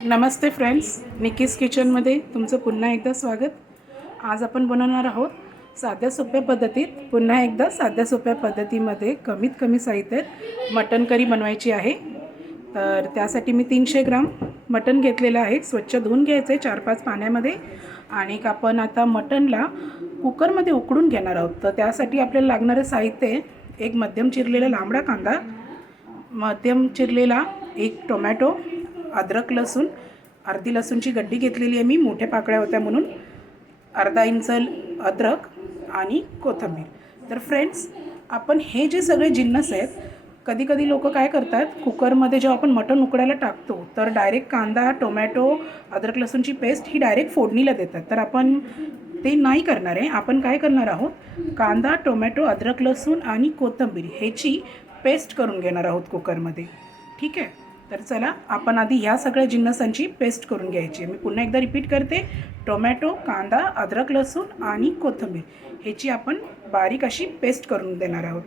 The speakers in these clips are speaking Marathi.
नमस्ते फ्रेंड्स, निकीज किचनमध्ये तुमचं पुन्हा एकदा स्वागत. आज आपण बनवणार आहोत साध्या सोप्या पद्धतीत, पुन्हा एकदा साध्या सोप्या पद्धतीमध्ये कमीत कमी साहित्यात मटण करी बनवायची आहे. तर त्यासाठी मी 300 ग्राम मटण घेतलेलं आहे. स्वच्छ धुवून घ्यायचं आहे 4-5 पाण्यामध्ये. आणि आपण आता मटणला कुकरमध्ये उकडून घेणार आहोत. तर त्यासाठी आपल्याला लागणारे साहित्य: एक मध्यम चिरलेला लांबडा कांदा, मध्यम चिरलेला एक टोमॅटो, अद्रक लसूण, अर्धी लसूणची गड्डी घेतलेली आहे मी, मोठ्या पाकळ्या होत्या म्हणून, अर्धा इंच अद्रक आणि कोथिंबीर. तर फ्रेंड्स, आपण हे जे सगळे जिन्नस आहेत, कधी लोक काय करतात, कुकरमध्ये जेव्हा आपण मटण उकडायला टाकतो तर डायरेक्ट कांदा, टोमॅटो, अद्रक लसूणची पेस्ट ही डायरेक्ट फोडणीला देतात. तर आपण ते नाही करणार आहे. आपण काय करणार आहोत, कांदा, टोमॅटो, अद्रक लसूण आणि कोथिंबीर ह्याची पेस्ट करून घेणार आहोत कुकरमध्ये. ठीक आहे. तर चला, आपण आधी ह्या सगळ्या जिन्नसांची पेस्ट करून घ्यायची आहे. मी पुन्हा एकदा रिपीट करते. टोमॅटो, कांदा, अद्रक लसूण आणि कोथिंबीर ह्याची आपण बारीक अशी पेस्ट करून देणार आहोत.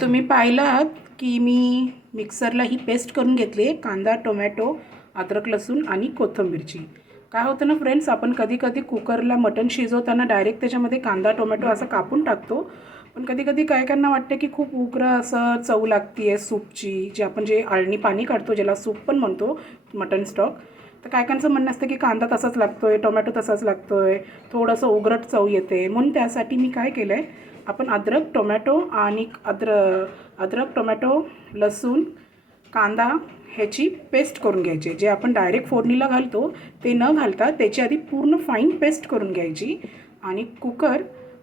तुम्ही पाहिलं आहात की मी मिक्सरला ही पेस्ट करून घेतली आहे, कांदा, टोमॅटो, अद्रक लसूण आणि कोथिंबीरची. काय होतं ना फ्रेंड्स, आपण कधी कुकरला मटण शिजवताना डायरेक्ट त्याच्यामध्ये कांदा, टोमॅटो असं कापून टाकतो. पण कधी काय त्यांना वाटते की खूप उग्र असं चव लागते आहे सूपची, जे आपण आळणी पाणी काढतो, ज्याला सूप पण म्हणतो, मटन स्टॉक. तर कायकांचं म्हणणं असतं की कांदा तसाच लागतो आहे, टोमॅटो तसाच लागतो आहे, थोडंसं उग्रट चव येते. म्हणून त्यासाठी मी काय केलं आहे, आपण अद्रक, टोमॅटो आणि अद्रक, टोमॅटो, लसूण, कांदा ह्याची पेस्ट करून घ्यायची. जे आपण डायरेक्ट फोडणीला घालतो ते न घालता त्याची आधी पूर्ण फाईन पेस्ट करून घ्यायची. आणि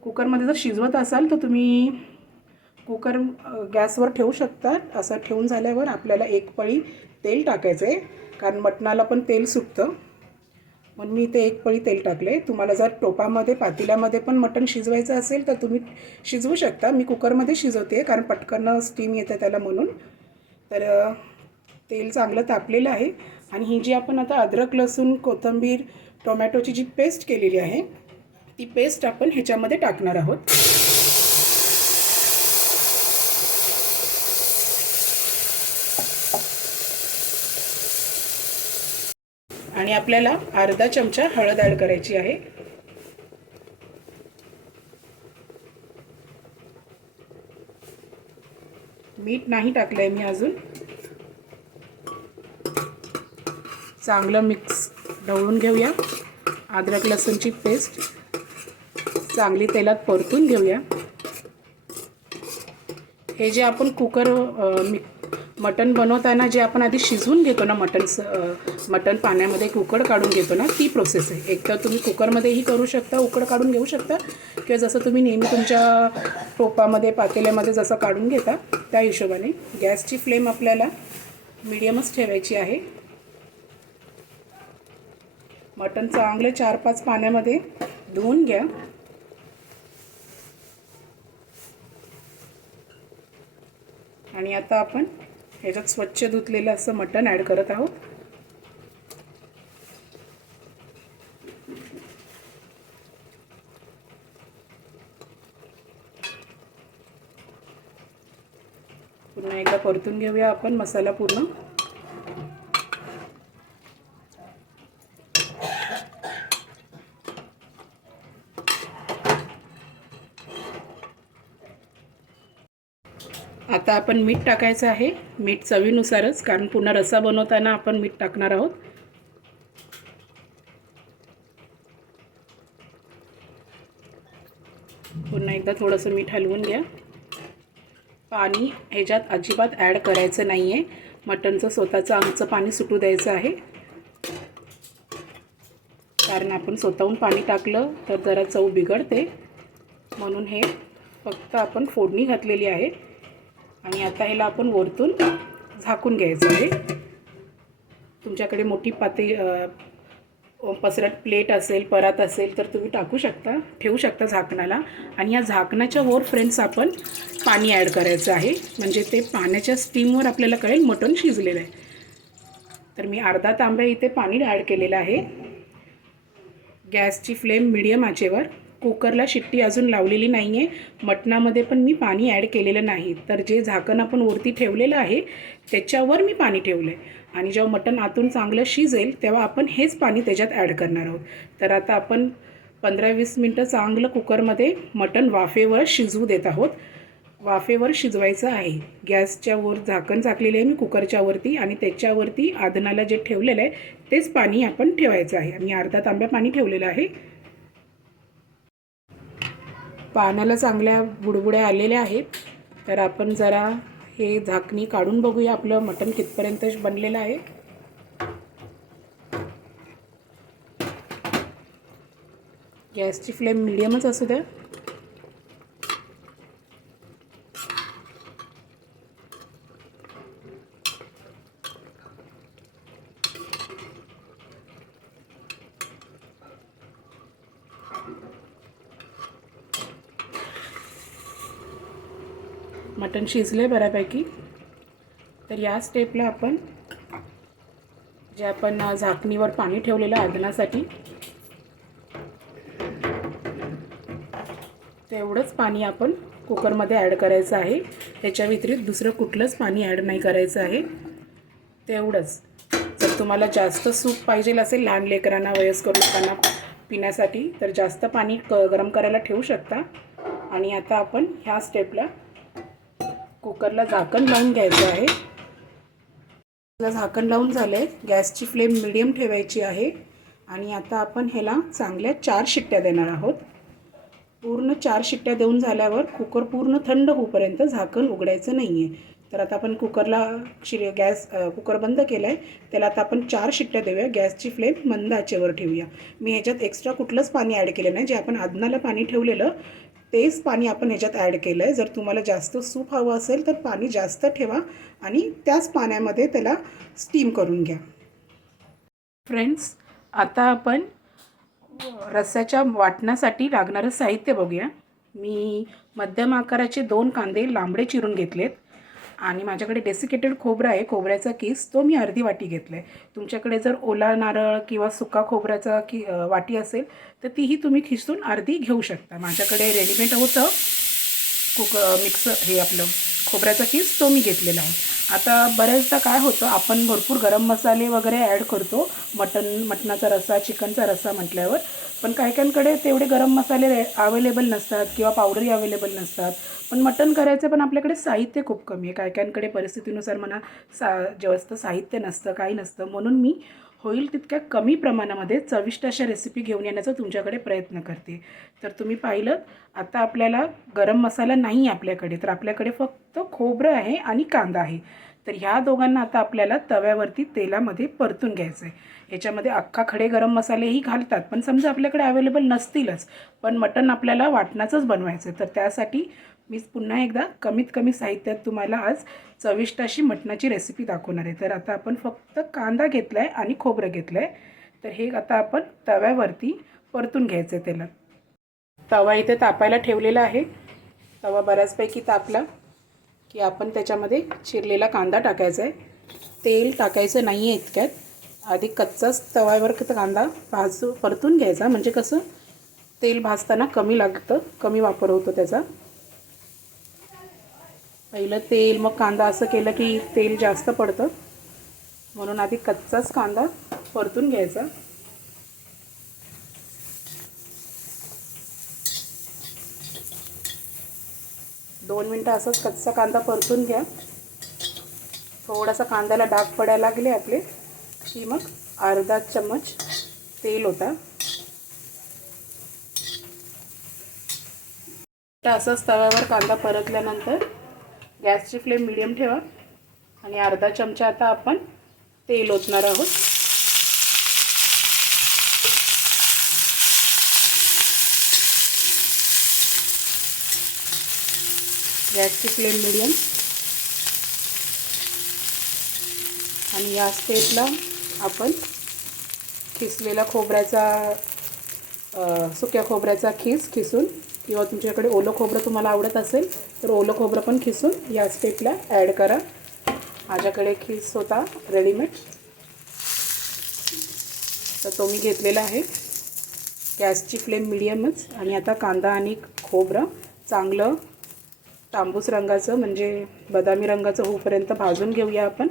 कुकरमध्ये जर शिजवत असाल तर तुम्ही कुकर गॅसवर ठेवू शकता. असं ठेवून झाल्यावर आपल्याला एक पळी तेल टाकायचं आहे, कारण मटणाला पण तेल सुटतं. म्हणून मी इथे एक पळी तेल टाकले. तुम्हाला जर टोपामध्ये, पातेल्यामध्ये पण मटण शिजवायचं असेल तर तुम्ही शिजवू शकता. मी कुकरमध्ये शिजवते कारण पटकन स्टीम येते त्याला म्हणून. तर तेल चांगलं तापलेलं आहे. आणि ही जी आपण आता अद्रक, लसूण, कोथिंबीर, टोमॅटोची जी पेस्ट केलेली आहे ती पेस्ट आपण ह्याच्यामध्ये टाकणार आहोत. आणि आपल्याला अर्धा चमचा हळद ॲड करायची आहे. मीठ नाही टाकलं आहे मी अजून. चांगलं मिक्स ढवळून घेऊया. अद्रक लसूणची पेस्ट चांगली तेलात परतून घेऊया. हे जे आपण मटण बनवताना जे आपण आधी शिजवून घेतो ना, मटण पाण्यामध्ये उकड काढून घेतो ना, ती प्रोसेस आहे. एक तर तुम्ही कुकरमध्येही करू शकता, उकड काढून घेऊ शकता, किंवा जसं तुम्ही नेहमी तुमच्या टोपामध्ये, पातेल्यामध्ये जसं काढून घेता त्या हिशोबाने. गॅसची फ्लेम आपल्याला मीडियमच ठेवायची आहे. मटण चांगले 4-5 पाण्यामध्ये धुवून घ्या. आणि आता आपण ह्याच्यात स्वच्छ धुतलेलं असं मटण ॲड करत आहोत. पुन्हा एकदा परतून घेऊया आपण मसाला पूर्ण. आता आपण मीठ टाकायचं आहे. मीठ चवीनुसारच, कारण पुन्हा रस्सा बनवताना आपण मीठ टाकणार आहोत. पुन्हा एकदा थोडंसं मीठ हलवून घ्या. पाणी ह्याच्यात अजिबात ॲड करायचं नाही आहे. मटणचं स्वतःचं आमचं पाणी सुटू द्यायचं आहे, कारण आपण स्वतःहून पाणी टाकलं तर जरा चव बिघडते. म्हणून हे फक्त आपण फोडणी घातलेली आहे. आणि आता ह्याला आपण वरतून झाकून घ्यायचं आहे. तुमच्याकडे मोठी पसरट प्लेट असेल, परात असेल तर तुम्ही टाकू शकता, ठेवू शकता झाकणाला. आणि या झाकणाच्या वर फ्रेंड्स आपण पाणी ॲड करायचं आहे, म्हणजे ते पाण्याच्या स्टीमवर आपल्याला कळेल मटण शिजलेलं आहे. तर मी अर्धा तांब्या इथे पाणी ॲड केलेलं आहे. गॅसची फ्लेम मीडियम आचेवर. कुकरला शिट्टी अजून लावलेली नाही आहे. मटणामध्ये पण मी पाणी ॲड केलेलं नाही. तर जे झाकण आपण वरती ठेवलेलं आहे त्याच्यावर मी पाणी ठेवलं आहे आणि जेव्हा मटण आतून चांगलं शिजेल तेव्हा आपण हेच पाणी त्याच्यात ॲड करणार आहोत. तर आता आपण 15-20 मिनटं चांगलं कुकरमध्ये मटण वाफेवर शिजवू देत आहोत. वाफेवर शिजवायचं आहे. गॅसच्या वर झाकण झाकलेलं आहे मी कुकरच्या वरती आणि त्याच्यावरती आधनाला जे ठेवलेलं आहे तेच पाणी आपण ठेवायचं आहे. मी अर्धा तांब्या पाणी ठेवलेलं आहे. पाण्याला चांगल्या बुडबुड्या आलेल्या आहेत. तर आपण जरा हे झाकणी काढून बघूया आपलं मटण कितपर्यंत बनलेलं आहे. गॅसची फ्लेम मिडियमच असू द्या. मटण शिजले बऱ्यापैकी. तर या स्टेपला आपण जे आपण झाकणीवर पाणी ठेवलेलं आधनासाठी तेवढंच पाणी आपण कुकरमध्ये ॲड करायचं आहे. त्याच्या व्यतिरिक्त दुसरं कुठलंच पाणी ॲड नाही करायचं आहे. तेवढंच. जर तुम्हाला जास्त सूप पाहिजे असेल लहान लेकरांना वयस्कर लोकांना पिण्यासाठी तर जास्त पाणी गरम करायला ठेवू शकता. आणि आता आपण ह्या स्टेपला कुकरला झाकण लावून घ्यायचं आहे. झाकण लावून झालं आहे. गॅसची फ्लेम मिडियम ठेवायची आहे आणि आता आपण ह्याला चांगल्या 4 शिट्ट्या देणार आहोत. पूर्ण 4 शिट्ट्या देऊन झाल्यावर कुकर पूर्ण थंड होईपर्यंत झाकण उघडायचं नाही आहे. तर आता आपण कुकरला कुकर बंद केला आहे. त्याला आता आपण 4 शिट्ट्या देऊया. गॅसची फ्लेम मंद आचेवर ठेवूया. मी ह्याच्यात एक्स्ट्रा कुठलंच पाणी ॲड केलं नाही. जे आपण आधनाला पाणी ठेवलेलं तेच पाणी आपण ह्याच्यात ॲड केलं आहे. जर तुम्हाला जास्त सूप हवं असेल तर पाणी जास्त ठेवा आणि त्याच पाण्यामध्ये त्याला स्टीम करून घ्या. फ्रेंड्स, आता आपण रस्स्याच्या वाटण्यासाठी लागणारं साहित्य बघूया. मी मध्यम आकाराचे 2 कांदे लांबडे चिरून घेतलेत आणि माझ्याकडे डेसिकेटेड खोबरं आहे. खोबऱ्याचा किस तो मी अर्धी वाटी घेतला आहे. तुमच्याकडे जर ओला नारळ किंवा सुका खोबऱ्याचा वाटी असेल तर तीही तुम्ही खिसून अर्धी घेऊ शकता. माझ्याकडे रेडीमेड होतं मिक्सर हे आपलं खोबऱ्याचा किस तो मी घेतलेला आहे. आता बऱ्याचदा काय होतं आपण भरपूर गरम मसाले वगैरे ॲड करतो मटणाचा रस्सा चिकनचा रस्सा म्हटल्यावर. पण काहीकांकडे तेवढे गरम मसाले अवेलेबल नसतात किंवा पावडरही अवेलेबल नसतात. पण मटण करायचं पण आपल्याकडे साहित्य खूप कमी आहे. काहीकांकडे परिस्थितीनुसार म्हणा जास्त साहित्य नसतं काही नसतं. म्हणून मी होईल तितक्या कमी प्रमाणामध्ये चविष्ट अशा रेसिपी घेऊन येण्याचा तुमच्याकडे प्रयत्न करते. तर तुम्ही पाहिलं आता आपल्याला गरम मसाला नाही आपल्याकडे. तर आपल्याकडे फक्त खोबरं आहे आणि कांदा आहे. तर ह्या दोघांना आता आपल्याला तव्यावरती तेलामध्ये परतून घ्यायचं आहे. याच्यामध्ये अख्खा खडे गरम मसालेही घालतात. पण समजा आपल्याकडे अवेलेबल नसतीलच पण मटण आपल्याला वाटणाचंच बनवायचं तर त्यासाठी मी पुन्हा एकदा कमीत कमी साहित्यात तुम्हाला आज चविष्ट अशी मटणाची रेसिपी दाखवणार आहे. तर आता आपण फक्त कांदा घेतला आहे आणि खोबरं घेतलं आहे. तर हे आता आपण तव्यावरती परतून घ्यायचं आहे तेलात. तवा इथे तापायला ठेवलेला आहे. तवा बऱ्याचपैकी तापला की आपण त्याच्यामध्ये चिरलेला कांदा टाकायचा आहे. तेल टाकायचं नाही आहे इतक्यात. आधी कच्चाच तव्यावर कांदा परतून घ्यायचा. म्हणजे कसं तेल भाजताना कमी लागतं कमी वापर होतो त्याचा. पहिलं तेल मग कांदा असं केलं की तेल जास्त पडतं. म्हणून आधी कच्चाच कांदा परतून घ्यायचा. दोन मिनटं असंच कच्चा कांदा परतून घ्या. थोडासा कांद्याला डाग पडायला लागले आपले की मग अर्धा चम्मच तेल होता. असंच तव्यावर कांदा परतल्यानंतर गॅसची फ्लेम मिडियम ठेवा आणि अर्धा चमचा आता आपण तेल ओतणार आहोत. गॅसची फ्लेम मिडियम आणि या स्टेपला आपण खिसलेला सुक्या खोबऱ्याचा खिसून किंवा तुमच्याकडे ओलं खोबरं तुम्हाला आवडत असेल तर ओलं खोबरं पण खिसून या स्टेपला ॲड करा. माझ्याकडे खीस होता रेडीमेड तर तो मी घेतलेला आहे. गॅसची फ्लेम मिडियमच. आणि आता कांदा आणि खोबरं चांगलं तांबूस रंगाचं म्हणजे बदामी रंगाचं होईपर्यंत भाजून घेऊया आपण.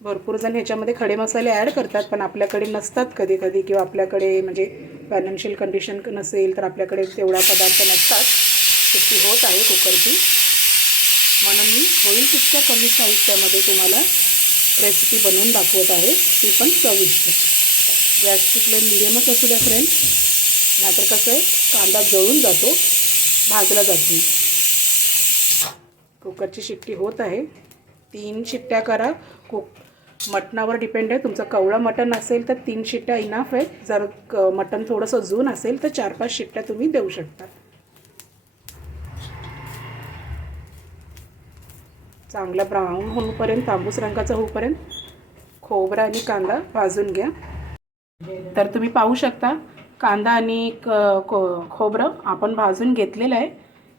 भरपूर जण ह्याच्यामध्ये खडे मसाले ॲड करतात, पण आपल्याकडे नसतात कधी कधी, किंवा आपल्याकडे म्हणजे फायनान्शियल कंडिशन नसेल तर आपल्याकडे तेवढा पदार्थ नसतात. शिट्टी होत आहे कुकरची, म्हणून मी होईल तितक्या कमी साहित्यामध्ये तुम्हाला रेसिपी बनवून दाखवत आहे, ती पण चविष्ट. गॅसची फ्लेम मिडियमच असू द्या फ्रेंड्स, नाहीतर कसं आहे कांदा जळून जातो, भाजला जात नाही. कुकरची शिट्टी होत आहे. 3 शिट्ट्या करा. मटणावर डिपेंड आहे. तुमचं कवळं मटण असेल तर 3 शिट्ट्या इनफ आहे. जर मटण थोडंसं जून असेल तर 4-5 शिट्ट्या तुम्ही देऊ शकता. चांगला ब्राऊन होईपर्यंत, तांबूस रंगाचा होईपर्यंत खोबरा आणि कांदा भाजून घ्या. तर तुम्ही पाहू शकता कांदा आणि खोबरं आपण भाजून घेतलेलं आहे.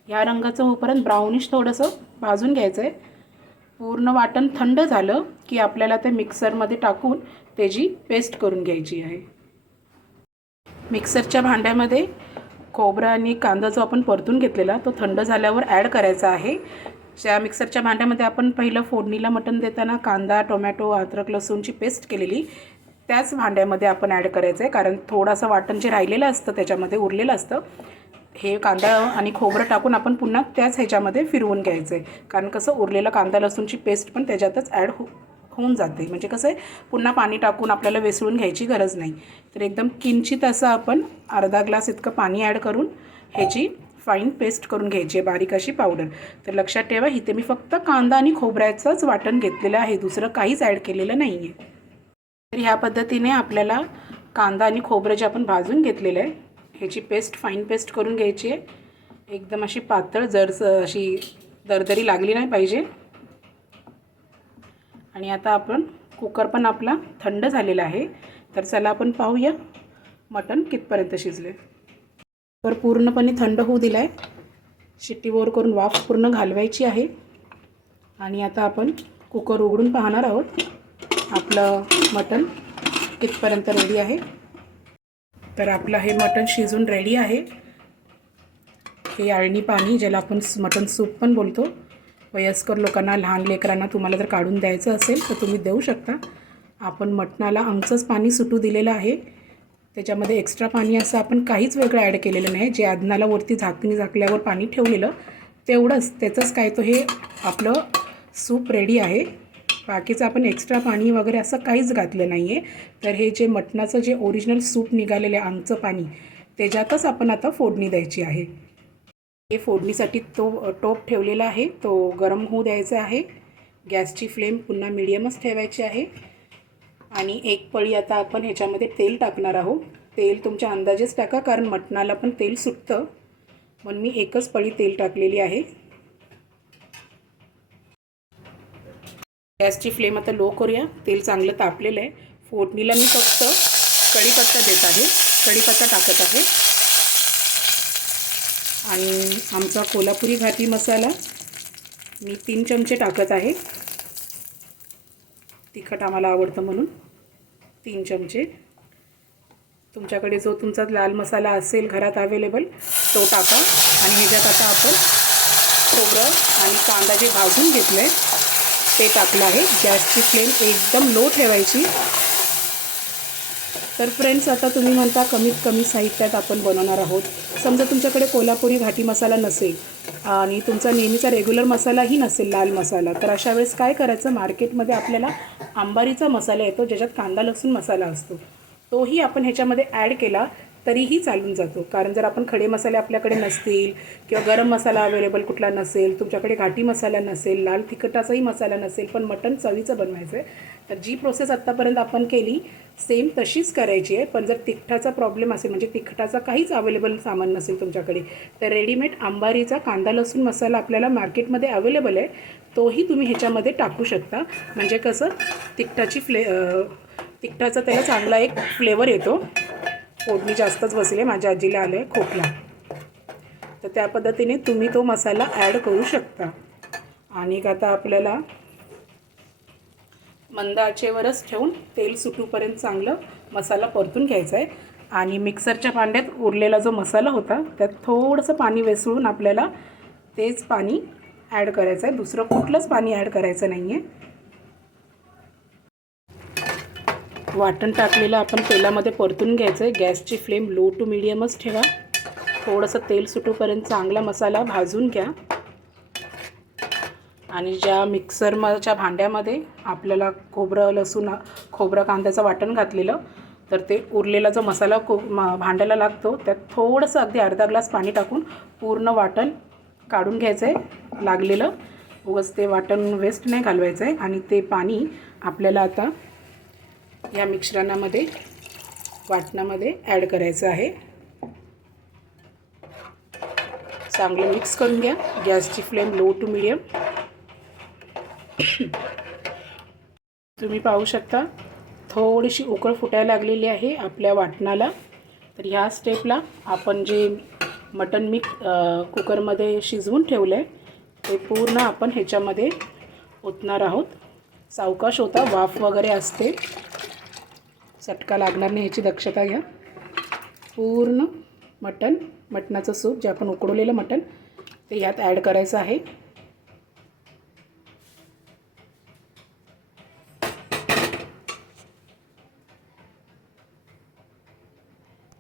ह्या रंगाचं होईपर्यंत ब्राउनिश थोडंसं भाजून घ्यायचं आहे. पूर्ण वाटण थंड झालं की आपल्याला ते मिक्सरमध्ये टाकून त्याची पेस्ट करून घ्यायची आहे. मिक्सरच्या भांड्यामध्ये खोबरा आणि कांदा जो आपण परतून घेतलेला तो थंड झाल्यावर ॲड करायचा आहे. त्या मिक्सरच्या भांड्यामध्ये आपण पहिलं फोडणीला मटण देताना कांदा, टोमॅटो, अद्रक, लसूणची पेस्ट केलेली त्याच भांड्यामध्ये आपण ॲड करायचं आहे, कारण थोडंसं वाटण जे राहिलेलं असतं त्याच्यामध्ये उरलेलं असतं. हे कांदा आणि खोबरं टाकून आपण पुन्हा त्याच ह्याच्यामध्ये फिरवून घ्यायचं आहे, कारण कसं उरलेलं कांदा लसूणची पेस्ट पण त्याच्यातच ॲड होऊन जाते. म्हणजे कसं आहे पुन्हा पाणी टाकून आपल्याला वेसळून घ्यायची गरज नाही. तर एकदम किंचित असं आपण अर्धा ग्लास इतकं पाणी ॲड करून ह्याची फाईन पेस्ट करून घ्यायची आहे, बारीक अशी पावडर. तर लक्षात ठेवा इथे मी फक्त कांदा आणि खोबऱ्याचंच वाटण घेतलेलं आहे, दुसरं काहीच ॲड केलेलं नाही आहे. तर ह्या पद्धतीने आपल्याला कांदा आणि खोबरं जे आपण भाजून घेतलेलं आहे ह्याची पेस्ट फाईन पेस्ट करून घ्यायची आहे. एकदम अशी पातळ अशी दरदरी लागली नाही पाहिजे. आणि आता आपण कुकर पण आपला थंड झालेला आहे. तर चला आपण पाहूया मटण कितपर्यंत शिजले. कुकर पूर्णपणे थंड होऊ दिला आहे. शिट्टी वर करून वाफ पूर्ण घालवायची आहे. आणि आता आपण कुकर उघडून पाहणार आहोत आपलं मटण कितपर्यंत रेडी आहे. तर आपलं हे मटण शिजून रेडी आहे. हे आळणी पाणी ज्याला आपण मटण सूप पण बोलतो, वयस्कर लोकांना, लहान लेकरांना तुम्हाला जर काढून द्यायचं असेल तर तुम्ही देऊ शकता. आपण मटणाला आमचंच पाणी सुटू दिलेलं आहे, त्याच्यामध्ये एक्स्ट्रा पाणी असं आपण काहीच वेगळं ॲड केलेलं नाही. जे आदनाला वरती झाकणी झाकल्यावर पाणी ठेवलेलं तेवढंच, त्याचंच काय तो हे आपलं सूप रेडी आहे. बाकीचं आपण एक्स्ट्रा पाणी वगैरे असं काहीच घातलं नाही आहे. तर हे जे मटणाचं जे ओरिजिनल सूप निघालेलं आहे आमचं पाणी, त्याच्यातच आपण आता फोडणी द्यायची आहे. हे फोडणीसाठी टोप ठेवलेला आहे, तो गरम होऊ द्यायचा आहे. गॅसची फ्लेम पुन्हा मिडियमच ठेवायची आहे. आणि एक पळी आता आपण ह्याच्यामध्ये तेल टाकणार आहोत. तेल तुमच्या अंदाजेच टाका, कारण मटणाला पण तेल सुटतं, म्हणून मी एकच पळी तेल टाकलेली आहे. गॅसची फ्लेम आता लो करूया. तेल चांगलं तापलेलं आहे. फोडणीला मी फक्त कढीपत्ता देत आहे, कढीपत्ता टाकत आहे. आणि आमचा कोल्हापुरी घाटी मसाला मी 3 चमचे टाकत आहे. तिखट आम्हाला आवडतं म्हणून 3 चमचे. तुमच्याकडे जो तुमचा लाल मसाला असेल घरात अवेलेबल तो टाका. आणि ह्याच्यात आता आपण खोबरं आणि कांदा जे भाजून घेतलं आहे ते टाकलं आहे. गॅसची फ्लेम एकदम लो ठेवायची. तर फ्रेंड्स आता तुम्ही म्हणता कमीत कमी साहित्यात आपण बनवणार आहोत. समजा तुमच्याकडे कोल्हापुरी घाटी मसाला नसेल आणि तुमचा नेहमीचा रेग्युलर मसालाही नसेल लाल मसाला, तर अशा वेळेस काय करायचं, मार्केटमध्ये आपल्याला अंबारीचा मसाला येतो ज्याच्यात कांदा लसूण मसाला असतो, तोही आपण ह्याच्यामध्ये ॲड केला तरीही चालून जातो. कारण जर आपण खडे मसाले आपल्याकडे नसतील किंवा गरम मसाला अवेलेबल कुठला नसेल, तुमच्याकडे घाटी मसाला नसेल, लाल तिखटाचाही मसाला नसेल, पण मटण चवीचं बनवायचं आहे, तर जी प्रोसेस आत्तापर्यंत आपण केली सेम तशीच करायची आहे. पण जर तिखटाचा प्रॉब्लेम असेल, म्हणजे तिखटाचा काहीच अवेलेबल सामान नसेल तुमच्याकडे, तर रेडीमेड अंबारीचा कांदा लसूण मसाला आपल्याला मार्केटमध्ये अवेलेबल आहे, तोही तुम्ही ह्याच्यामध्ये टाकू शकता. म्हणजे कसं तिखटाचा त्याला चांगला एक फ्लेवर येतो. फोडणी जास्तच बसले, माझ्या आजीला आलं आहे खोकला, तर त्या पद्धतीने तुम्ही तो मसाला ॲड करू शकता. आणि आता आपल्याला मंद आचेवरच ठेवून तेल सुटूपर्यंत चांगलं मसाला परतून घ्यायचा आहे. आणि मिक्सरच्या भांड्यात उरलेला जो मसाला होता त्यात थोडंसं पाणी मिसळून आपल्याला तेच पाणी ॲड करायचं आहे. दुसरं कुठलंच पाणी ॲड करायचं नाही आहे. वाटण टाकलेलं आपण तेलामध्ये परतून घ्यायचं आहे. गॅसची फ्लेम लो टू मीडियमच ठेवा. थोडंसं तेल सुटूपर्यंत चांगला मसाला भाजून घ्या. आणि ज्या मिक्सरच्या भांड्यामध्ये आपल्याला खोबरं कांद्याचं वाटण घातलेलं, तर ते उरलेला जो मसाला भांड्याला लागतो त्यात थोडंसं अगदी अर्धा ग्लास पाणी टाकून पूर्ण वाटण काढून घ्यायचं आहे लागलेलं. उगाच ते वाटण वेस्ट नाही घालवायचं आहे. आणि ते पाणी आपल्याला आता या वाटणामध्ये ॲड करायचं आहे. चांगलं मिक्स करून घ्या. गॅसची फ्लेम लो टू मीडियम. तुम्ही पाहू शकता थोडीशी उकळ फुटायला लागलेली आहे आपल्या वाटणाला. तर ह्या स्टेपला आपण जे मटण कुकरमध्ये शिजवून ठेवलं आहे ते पूर्ण आपण ह्याच्यामध्ये ओतणार आहोत. सावकाश होता, वाफ वगैरे असते, चटका लागणार नाही ह्याची दक्षता घ्या. पूर्ण मटणाचं सूप जे आपण उकडवलेलं मटण ते यात ॲड करायचं आहे.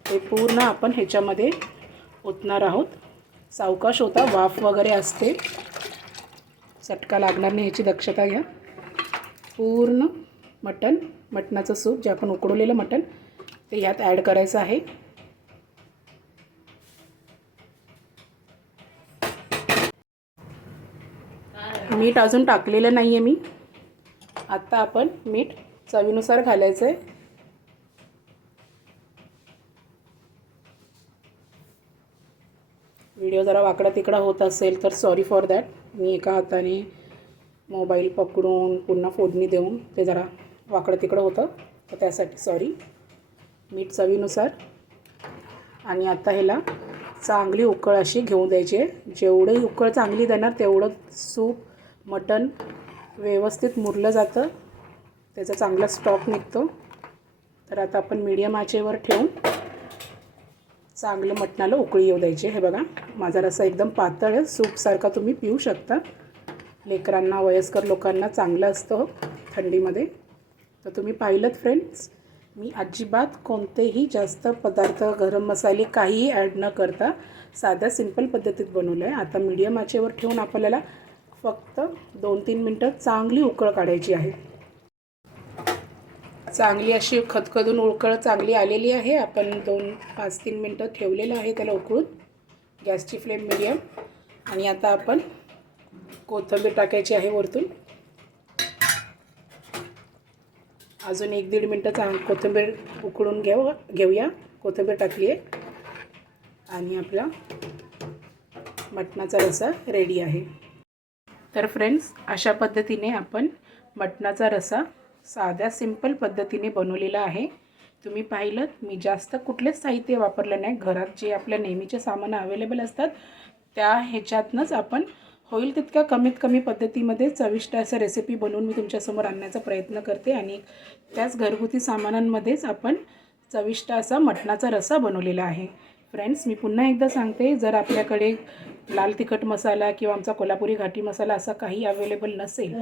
ते पूर्ण आपण ह्याच्यामध्ये ओतणार आहोत. सावकाश होता, वाफ वगैरे असते, चटका लागणार नाही ह्याची दक्षता घ्या. पूर्ण मटणाचं सूप जे आपण उकडवलेलं मटण ते यात ॲड करायचं आहे. मीठ अजून टाकलेलं नाही आहे मी. आता आपण मीठ चवीनुसार घालायचं आहे. व्हिडिओ जरा वाकडा तिकडा होत असेल तर सॉरी फॉर दॅट. मी एका हाताने मोबाईल पकडून पुन्हा फोडणी देऊन ते जरा वाकडं तिकडं होतं, तर त्यासाठी सॉरी. मीठ चवीनुसार. आणि आता ह्याला चांगली उकळ अशी घेऊन द्यायची आहे. जेवढी उकळ चांगली देणार तेवढं सूप मटण व्यवस्थित मुरलं जातं, त्याचा चांगला स्टॉक निघतो. तर आता आपण मीडियम आचेवर ठेवून चांगलं मटणाला उकळी येऊ द्यायची. हे बघा माझा रस्सा एकदम पातळ आहे, सूपसारखा तुम्ही पिऊ शकता. लेकरांना, वयस्कर लोकांना चांगलं असतं थंडीमध्ये. तर तुम्ही पाहिलंत फ्रेंड्स, मी अजिबात कोणतेही जास्त पदार्थ, गरम मसाले काहीही ॲड न करता साध्या सिंपल पद्धतीत बनवलं आहे. आता मीडियम आचेवर ठेवून आपल्याला फक्त 2-3 मिनटं चांगली उकळ काढायची आहे. चांगली अशी खदखदून उकळ चांगली आलेली आहे. आपण 5-3 मिनटं ठेवलेलं आहे त्याला उकळून. गॅसची फ्लेम मीडियम. आणि आता आपण कोथिंबीर टाकायची आहे वरतून. अजून 1-1.5 मिनटं कोथिंबीर उकळून घेऊया. कोथिंबीर टाकली आहे आणि आपला मटणाचा रस्सा रेडी आहे. तर फ्रेंड्स, अशा पद्धतीने आपण मटणाचा रस्सा साध्या सिंपल पद्धतीने बनवलेला आहे. तुम्ही पाहिलं मी जास्त कुठलेच साहित्य वापरलं नाही. घरात जे आपल्या नेहमीचे सामान अवेलेबल असतात त्या ह्याच्यातनंच आपण होईल तितक्या कमीत कमी पद्धतीमध्ये चविष्ट असं रेसिपी बनवून मी तुमच्यासमोर आणण्याचा प्रयत्न करते. आणि त्याच घरगुती सामानांमध्येच आपण चविष्ट असा मटणाचा रस्सा बनवलेला आहे. फ्रेंड्स, मी पुन्हा एकदा सांगते, जर आपल्याकडे लाल तिखट मसाला किंवा आमचा कोल्हापुरी घाटी मसाला असा काही अवेलेबल नसेल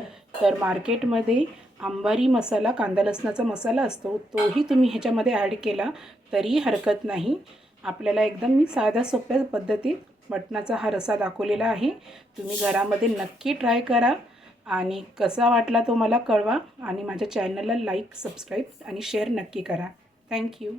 तर मार्केटमध्ये अंबारी मसाला, कांदा लसणाचा मसाला असतो, तोही तुम्ही ह्याच्यामध्ये ॲड केला तरी हरकत नाही. आपल्याला एकदम मी साध्या सोप्या पद्धतीत मटणाचा हा रस्सा दाखवलेला आहे. तुम्ही घरामध्ये नक्की ट्राय करा आणि कसा वाटला तो मला कळवा. आणि माझ्या चॅनलला लाईक, सबस्क्राईब आणि शेअर नक्की करा. थँक्यू.